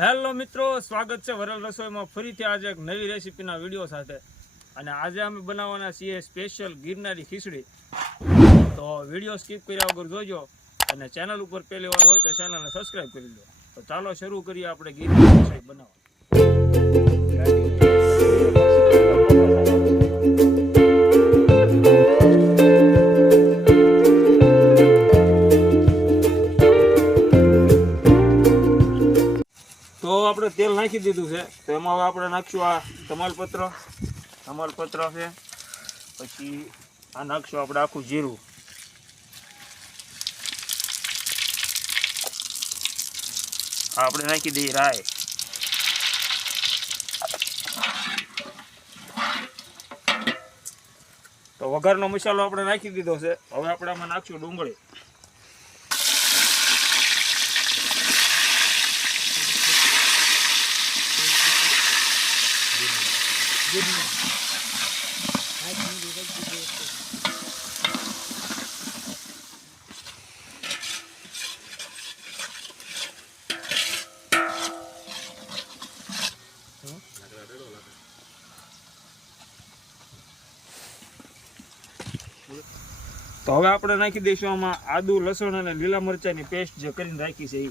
Hello મિત્રો, સ્વાગત છે વરલ રસોઈમાં ફરીથી આજે એક નવી રેસીપીના વિડીયો સાથે. અને આજે અમે બનાવવાના છીએ સ્પેશિયલ ગિરનારી ખીચડી. તો વિડીયો સ્કીપ કર્યા વગર જોજો અને ચેનલ ઉપર પહેલી વાર હોય તો ચેનલને સબસ્ક્રાઈબ કરી લો. તો ચાલો શરૂ કરીએ આપણે ગિરનારી ખીચડી બનાવવા. તો આપણે તેલ નાખી દીધું છે. તો એમાં હવે આપણે નાખશું આ તમાલપત્ર છે. પછી આ નાખશું આપણે આખું જીરું. આ આપણે નાખી દઈએ રાઈ. તો વઘારનો મસાલો આપણે નાખી દીધો છે. હવે આપણે આમાં નાખશું ડુંગળી. તો હવે આપણે નાખી દઈશું આમાં આદુ, લસણ અને લીલા મરચાંની પેસ્ટ જે કરીને રાખી છે એ.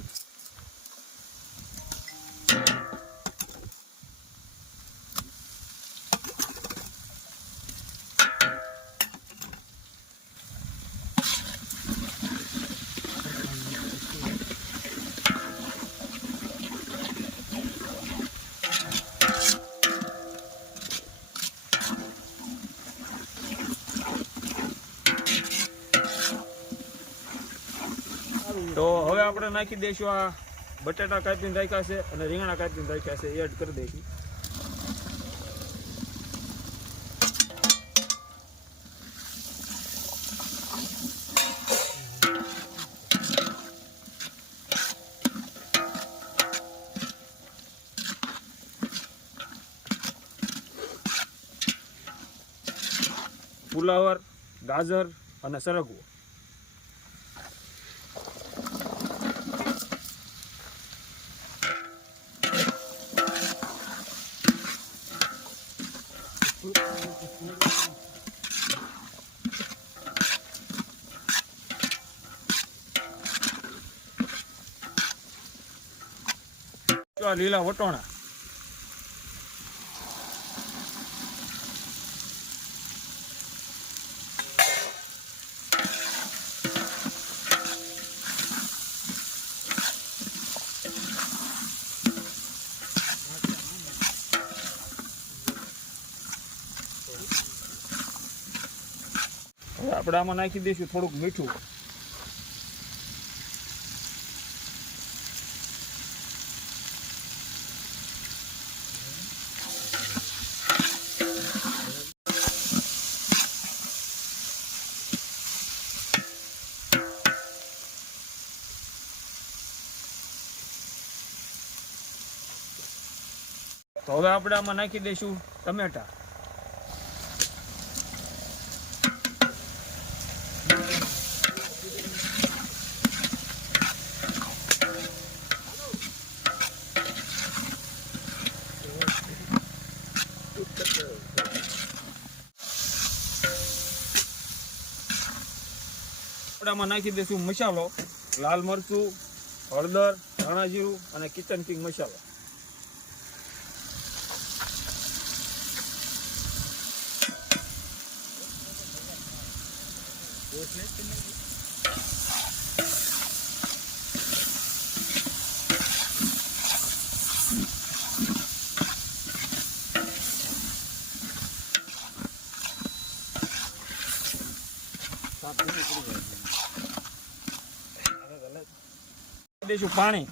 તો હવે આપણે નાખી દઈશું આ બટાટા કાપીને રાખ્યા છે અને રીંગણા કાપીને રાખ્યા છે, એડ કરી દઈશું. ફુલાવર, ગાજર અને સરગવો. લીલા વટોણા. હવે આપણે આમાં નાખી દઈશું થોડુંક મીઠું. તો હવે આપણે આમાં નાખી દઈશું ટમેટા. આમાં નાખી દઈશું મસાલો, લાલ મરચું, હળદર, ધાણા જીરું અને કિચન કિંગ મસાલો. દઈશું પાણી.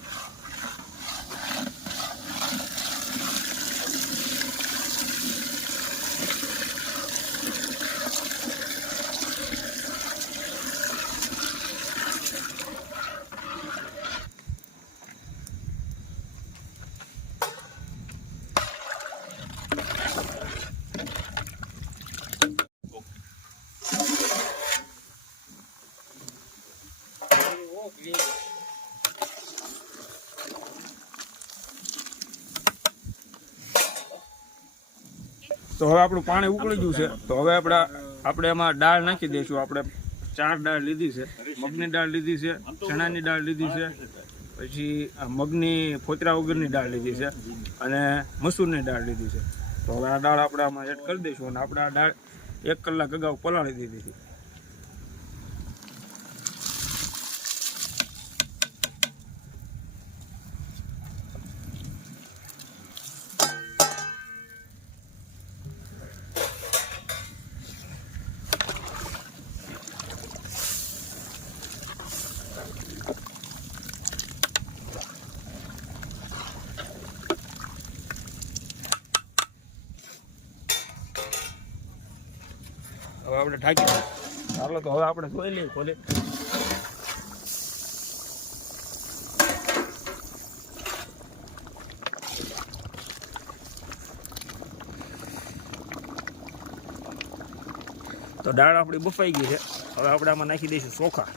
તો હવે આપણું પાણી ઉકળી ગયું છે. તો હવે આપણે એમાં દાળ નાખી દઈશું. આપણે 4 દાળ લીધી છે. મગની દાળ લીધી છે, ચણાની દાળ લીધી છે, પછી મગની ફોતરા વગરની દાળ લીધી છે અને મસૂરની દાળ લીધી છે. તો હવે આ દાળ આપણે આમાં એડ કરી દઈશું અને આપણે આ દાળ 1 કલાક અગાઉ પલાળી દીધી હતી. હવે આપણે ઢાંકી દઈએ. ચાલો તો હવે આપણે જોઈ લઈએ ખોલી. તો દાળ આપણી બફાઈ ગઈ છે. હવે આપણે આમાં નાખી દઈશું ચોખા.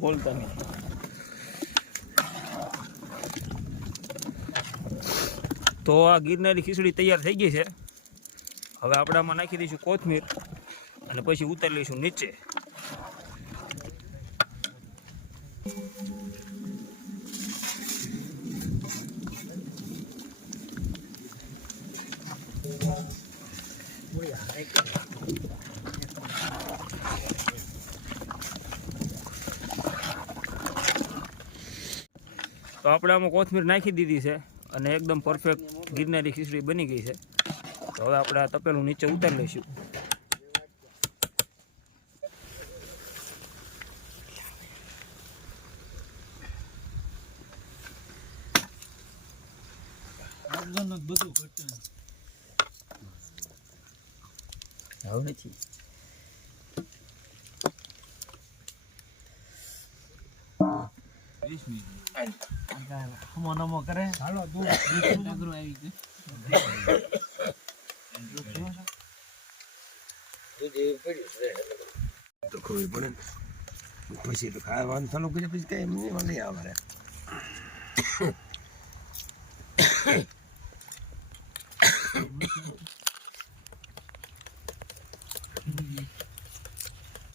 બોલતા નહીં. તો આ ગિરનારી ખીચડી તૈયાર થઈ ગઈ છે. હવે આપણે આમાં નાખી દઈશું કોથમીર અને પછી ઉતારી લઈશું નીચે. તો આપણે આમાં કોથમીર નાખી દીધી છે અને એકદમ પરફેક્ટ ગિરનારી ખીચડી બની ગઈ છે. તો હવે આપણે આ તપેલું નીચે ઉતારી લઈશું. હવે નથી નમો કરે હાલો દૂધ આવી તો ખબર પડે ને પછી તો ખાવાનું ચાલુ કરે પછી કઈ એમ નહીં આવે.